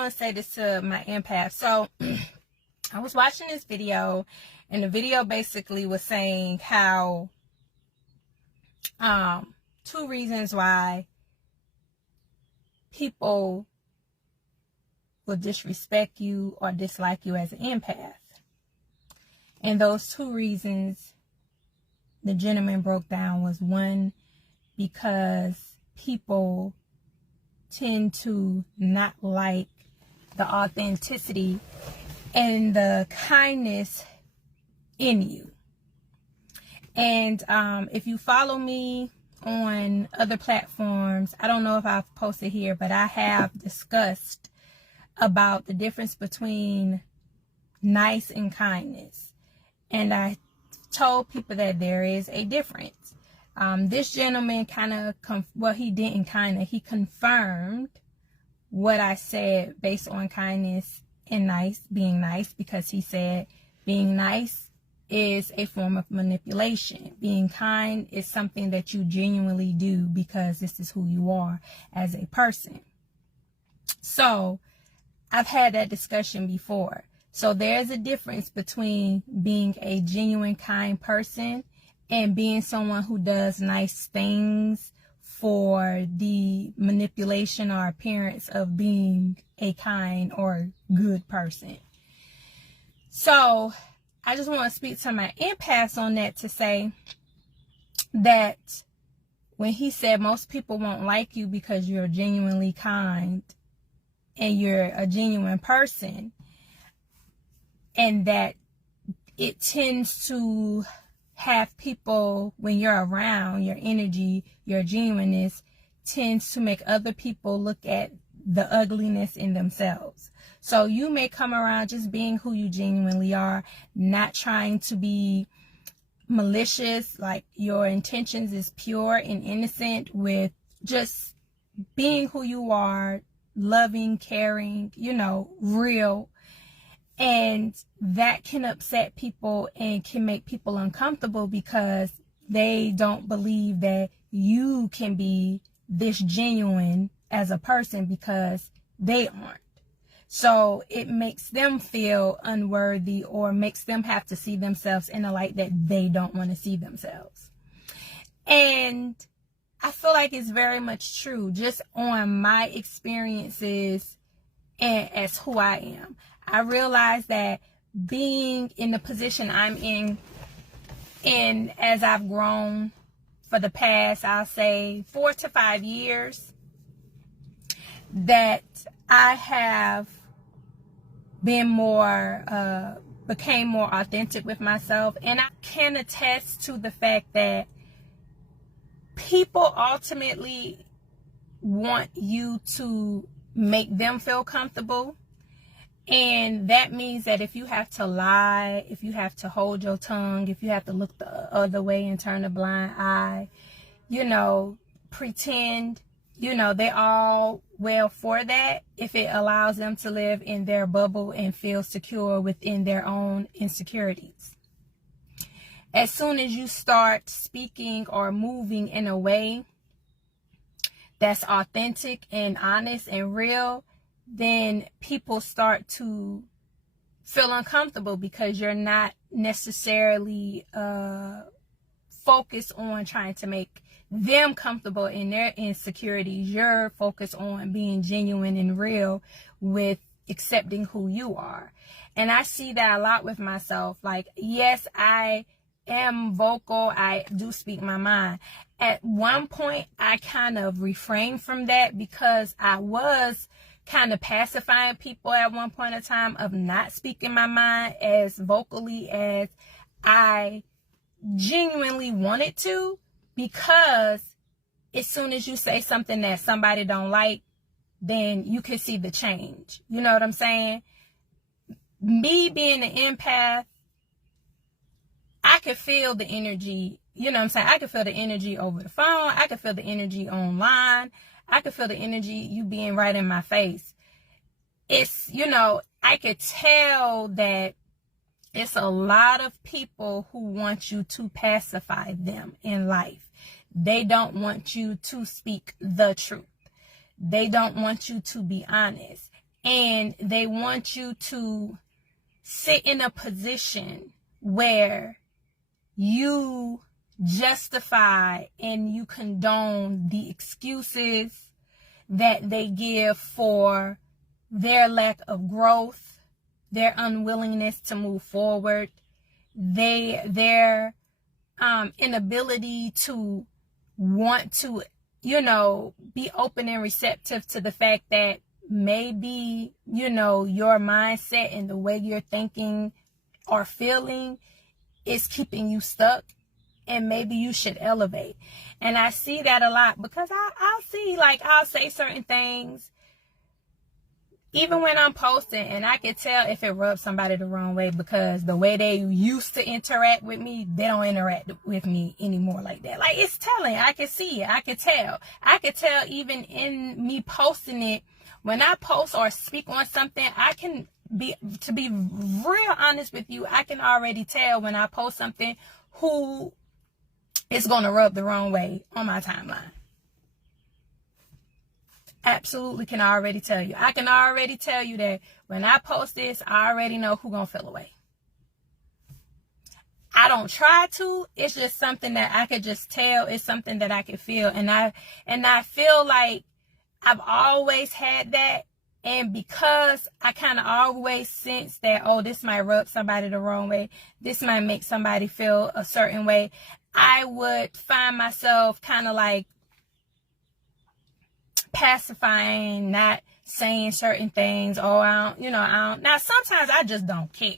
want to say this to my empath. So I was watching this video, and the video basically was saying how 2 reasons why people will disrespect you or dislike you as an empath. And those 2 reasons the gentleman broke down was, 1, because people tend to not like the authenticity and the kindness in you. And if you follow me on other platforms, I don't know if I've posted here, but I have discussed about the difference between nice and kindness. And I told people that there is a difference. This gentleman he confirmed what I said based on kindness and being nice, because he said being nice is a form of manipulation. Being kind is something that you genuinely do because this is who you are as a person. So I've had that discussion before. So there's a difference between being a genuine kind person and being someone who does nice things for the manipulation or appearance of being a kind or good person. So I just want to speak to my empaths on that, to say that when he said most people won't like you because you're genuinely kind and you're a genuine person, and that it tends to have people, when you're around, your energy, your genuineness tends to make other people look at the ugliness in themselves. So you may come around just being who you genuinely are, not trying to be malicious, like your intentions is pure and innocent, with just being who you are, loving, caring, real. And that can upset people and can make people uncomfortable because they don't believe that you can be this genuine as a person, because they aren't. So it makes them feel unworthy, or makes them have to see themselves in a light that they don't want to see themselves. And I feel like it's very much true, just on my experiences and as who I am. I realize that being in the position I'm in, and as I've grown for the past, I'll say 4 to 5 years, that I have been became more authentic with myself. And I can attest to the fact that people ultimately want you to make them feel comfortable. And that means that if you have to lie, if you have to hold your tongue, if you have to look the other way and turn a blind eye, pretend, they're all well for that, if it allows them to live in their bubble and feel secure within their own insecurities. As soon as you start speaking or moving in a way that's authentic and honest and real, then people start to feel uncomfortable, because you're not necessarily focused on trying to make them comfortable in their insecurities. You're focused on being genuine and real with accepting who you are. And I see that a lot with myself. Like, yes, I am vocal. I do speak my mind. At one point, I kind of refrained from that, because I was kind of pacifying people at one point in time, of not speaking my mind as vocally as I genuinely wanted to, because as soon as you say something that somebody don't like, then you can see the change. You know what I'm saying? Me being an empath, I could feel the energy, I could feel the energy over the phone. I could feel the energy online. I could feel the energy, you being right in my face. It's, I could tell that it's a lot of people who want you to pacify them in life. They don't want you to speak the truth. They don't want you to be honest. and they want you to sit in a position where you justify and you condone the excuses that they give for their lack of growth, their unwillingness to move forward, their inability to want to, be open and receptive to the fact that maybe, your mindset and the way you're thinking or feeling is keeping you stuck, and maybe you should elevate. And I see that a lot, because I'll see, I'll say certain things even when I'm posting, and I can tell if it rubs somebody the wrong way, because the way they used to interact with me, they don't interact with me anymore like that. Like, it's telling. I can see it. I can tell. I can tell even in me posting it. When I post or speak on something, to be real honest with you, I can already tell when I post something who is going to rub the wrong way on my timeline. Absolutely can already tell you. I can already tell you that when I post this, I already know who's going to feel away. I don't try to. It's just something that I could just tell. It's something that I can feel. And I feel like I've always had that. And because I kind of always sense that, oh, this might rub somebody the wrong way, this might make somebody feel a certain way, I would find myself kind of like pacifying, not saying certain things. Oh, I don't. Now, sometimes I just don't care.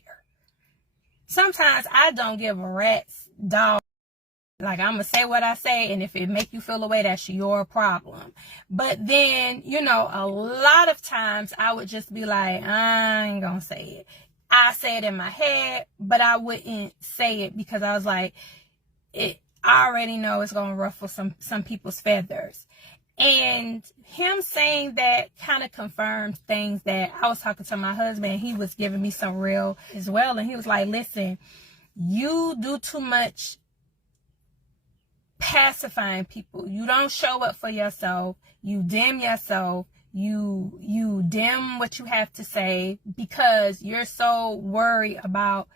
Sometimes I don't give a rat's dog. Like, I'm going to say what I say, and if it make you feel away, that's your problem. But then, a lot of times I would just be like, I ain't going to say it. I say it in my head, but I wouldn't say it because I was like, I already know it's going to ruffle some people's feathers. And him saying that kind of confirmed things that I was talking to my husband, and he was giving me some real as well. And he was like, listen, you do too much pacifying people. You don't show up for yourself. You dim yourself. You dim what you have to say because you're so worried about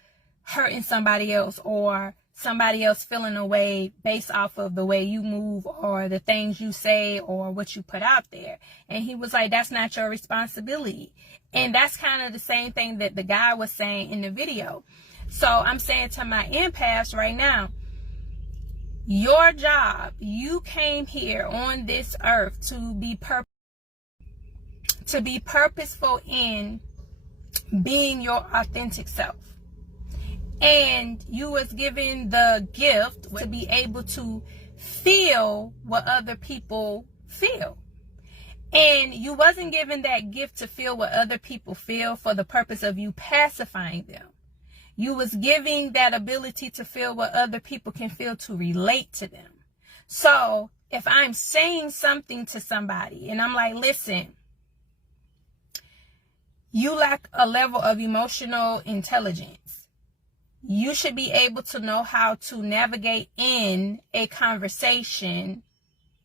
hurting somebody else or somebody else feeling away based off of the way you move or the things you say or what you put out there. And he was like, that's not your responsibility. And that's kind of the same thing that the guy was saying in the video. So I'm saying to my empaths right now, your job, you came here on this earth to be purposeful in being your authentic self. And you was given the gift to be able to feel what other people feel. And you wasn't given that gift to feel what other people feel for the purpose of you pacifying them. You was giving that ability to feel what other people can feel to relate to them. So if I'm saying something to somebody and I'm like, listen, you lack a level of emotional intelligence. You should be able to know how to navigate in a conversation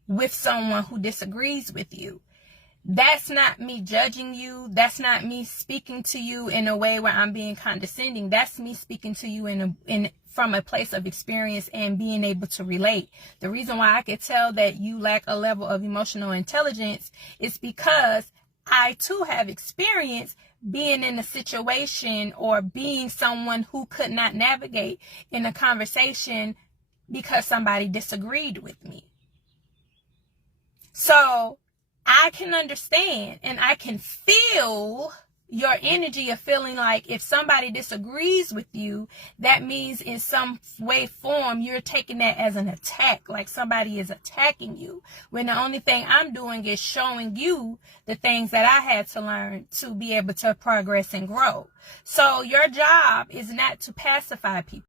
with someone who disagrees with you. That's not me judging you. That's not me speaking to you in a way where I'm being condescending. That's me speaking to you from a place of experience and being able to relate. The reason why I could tell that you lack a level of emotional intelligence is because I too have experience being in a situation or being someone who could not navigate in a conversation because somebody disagreed with me. So I can understand and I can feel your energy of feeling like if somebody disagrees with you, that means in some way, form, you're taking that as an attack, like somebody is attacking you. When the only thing I'm doing is showing you the things that I had to learn to be able to progress and grow. So your job is not to pacify people.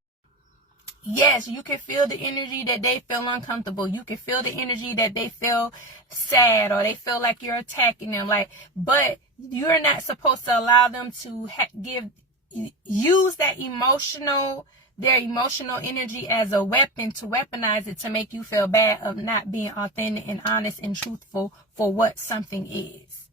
Yes, you can feel the energy that they feel uncomfortable. You can feel the energy that they feel sad or they feel like you're attacking them. But you're not supposed to allow them to use their emotional energy as a weapon to weaponize it to make you feel bad of not being authentic and honest and truthful for what something is.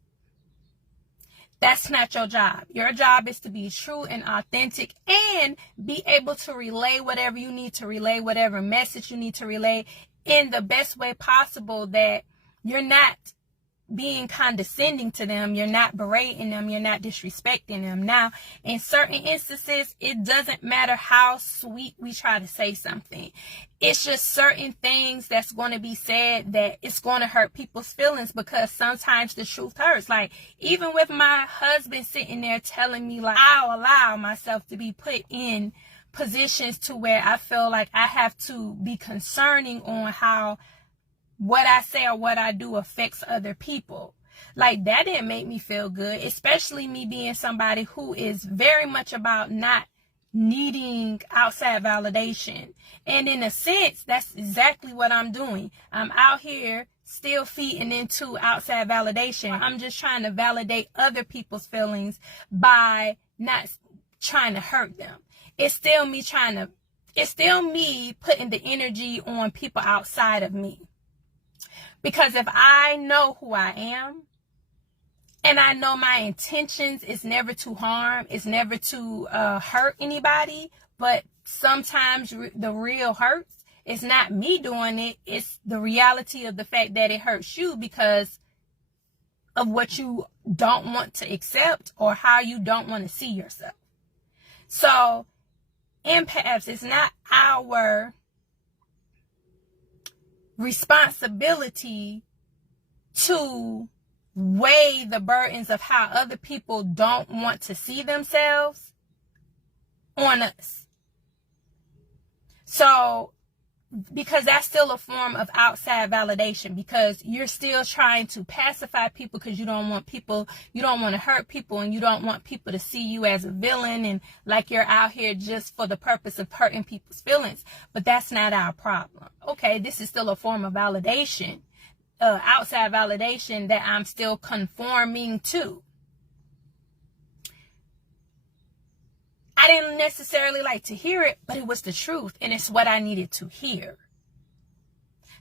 That's not your job. Your job is to be true and authentic and be able to relay whatever you need to relay, whatever message you need to relay in the best way possible, that you're not being condescending to them, you're not berating them, you're not disrespecting them. Now, in certain instances, it doesn't matter how sweet we try to say something. It's just certain things that's going to be said that it's going to hurt people's feelings, because sometimes the truth hurts. Like, even with my husband sitting there telling me, like, I'll allow myself to be put in positions to where I feel like I have to be concerning on how what I say or what I do affects other people. Like, that didn't make me feel good, especially me being somebody who is very much about not needing outside validation. And in a sense, that's exactly what I'm doing. I'm out here still feeding into outside validation. I'm just trying to validate other people's feelings by not trying to hurt them. It's still me putting the energy on people outside of me. Because if I know who I am, and I know my intentions is never to harm, is never to hurt anybody, but sometimes the real hurts, it's not me doing it, it's the reality of the fact that it hurts you because of what you don't want to accept or how you don't want to see yourself. So, empaths, it's not our responsibility to weigh the burdens of how other people don't want to see themselves on us. So, because that's still a form of outside validation, because you're still trying to pacify people because you don't want to hurt people, and you don't want people to see you as a villain and like you're out here just for the purpose of hurting people's feelings. But that's not our problem. Okay, this is still a form of validation, outside validation that I'm still conforming to. I didn't necessarily like to hear it, but it was the truth, and it's what I needed to hear.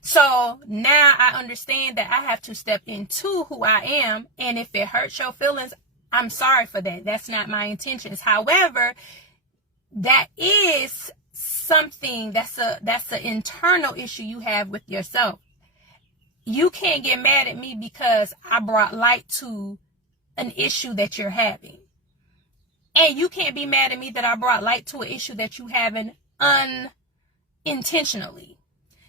So now I understand that I have to step into who I am, and if it hurts your feelings, I'm sorry for that. That's not my intentions. However, that is something that's an internal issue you have with yourself. You can't get mad at me because I brought light to an issue that you're having. And you can't be mad at me that I brought light to an issue that you haven't unintentionally.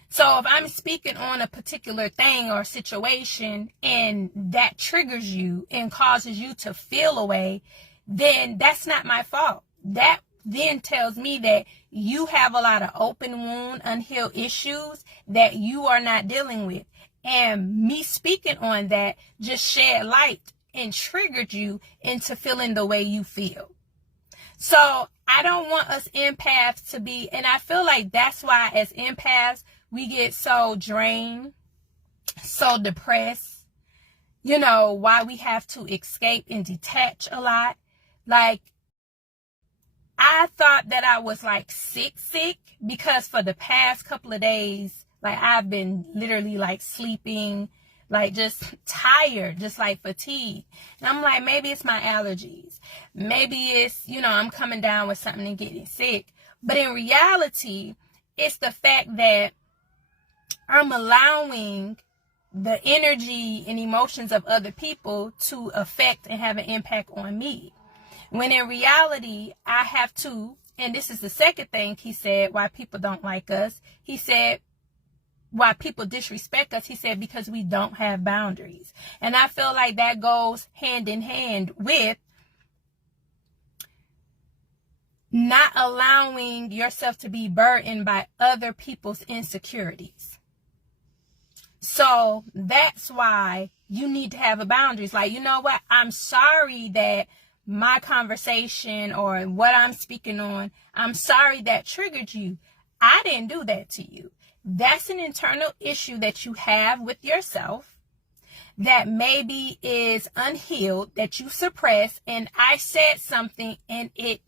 So if I'm speaking on a particular thing or situation and that triggers you and causes you to feel a way, then that's not my fault. That then tells me that you have a lot of open wound, unhealed issues that you are not dealing with. And me speaking on that just shed light and triggered you into feeling the way you feel. So I don't want us empaths to be, and I feel like that's why as empaths, we get so drained, so depressed, why we have to escape and detach a lot. Like, I thought that I was like sick because for the past couple of days, like I've been literally like sleeping, like just tired, just like fatigued. And I'm like, maybe it's my allergies. Maybe it's, I'm coming down with something and getting sick. But in reality, it's the fact that I'm allowing the energy and emotions of other people to affect and have an impact on me. When in reality, I have to, and this is the second thing he said, why people don't like us. He said, why people disrespect us, he said, because we don't have boundaries. And I feel like that goes hand in hand with not allowing yourself to be burdened by other people's insecurities. So that's why you need to have a boundaries. Like, you know what? I'm sorry that my conversation or what I'm speaking on, I'm sorry that triggered you. I didn't do that to you. That's an internal issue that you have with yourself that maybe is unhealed, that you suppress, and I said something and it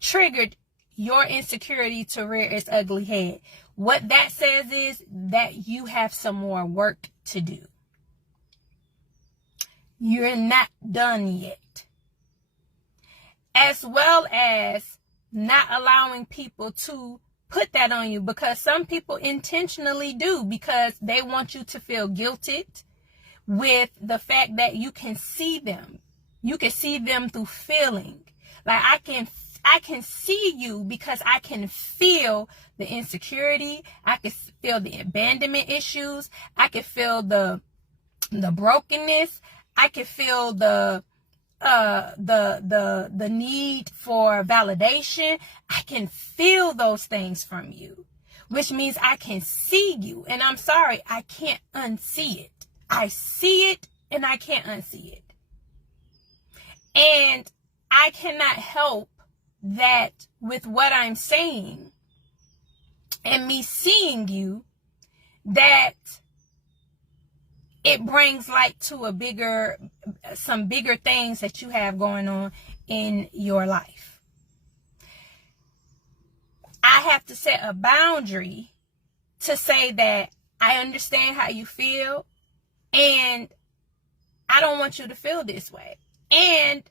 triggered your insecurity to rear its ugly head. What that says is that you have some more work to do. You're not done yet. as well as not allowing people to put that on you, because some people intentionally do, because they want you to feel guilted with the fact that you can see them. You can see them through feeling. Like I can see you because I can feel the insecurity. I can feel the abandonment issues. I can feel the brokenness. I can feel the need for validation. I can feel those things from you, which means I can see you. And I'm sorry, I can't unsee it. I see it and I can't unsee it. And I cannot help that with what I'm saying and me seeing you, that it brings light to some bigger things that you have going on in your life. I have to set a boundary to say that I understand how you feel, and I don't want you to feel this way. And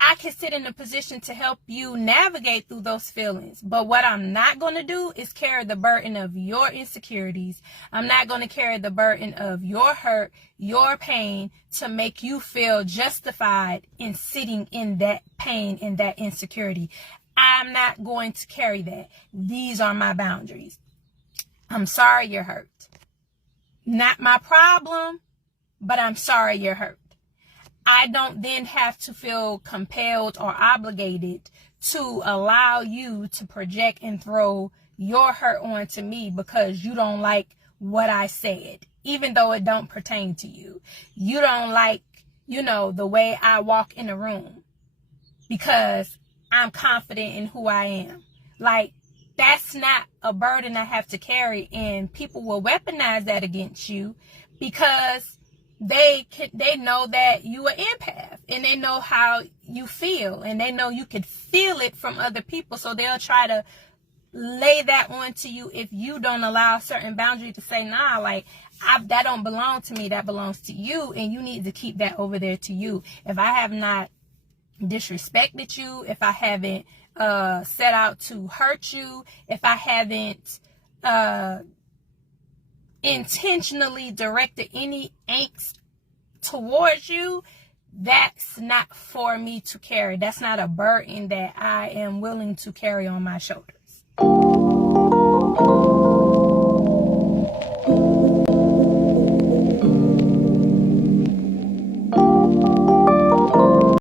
I can sit in a position to help you navigate through those feelings. But what I'm not going to do is carry the burden of your insecurities. I'm not going to carry the burden of your hurt, your pain, to make you feel justified in sitting in that pain and that insecurity. I'm not going to carry that. These are my boundaries. I'm sorry you're hurt. Not my problem, but I'm sorry you're hurt. I don't then have to feel compelled or obligated to allow you to project and throw your hurt onto me because you don't like what I said, even though it don't pertain to you. You don't like, the way I walk in a room because I'm confident in who I am. Like, that's not a burden I have to carry, and people will weaponize that against you because they know that you are empath, and they know how you feel, and they know you can feel it from other people, so they'll try to lay that onto you if you don't allow a certain boundary to say, nah, like, that don't belong to me, that belongs to you, and you need to keep that over there to you. If I have not disrespected you, if I haven't set out to hurt you, if I haven't intentionally directed any angst towards you, that's not for me to carry. That's not a burden that I am willing to carry on my shoulders.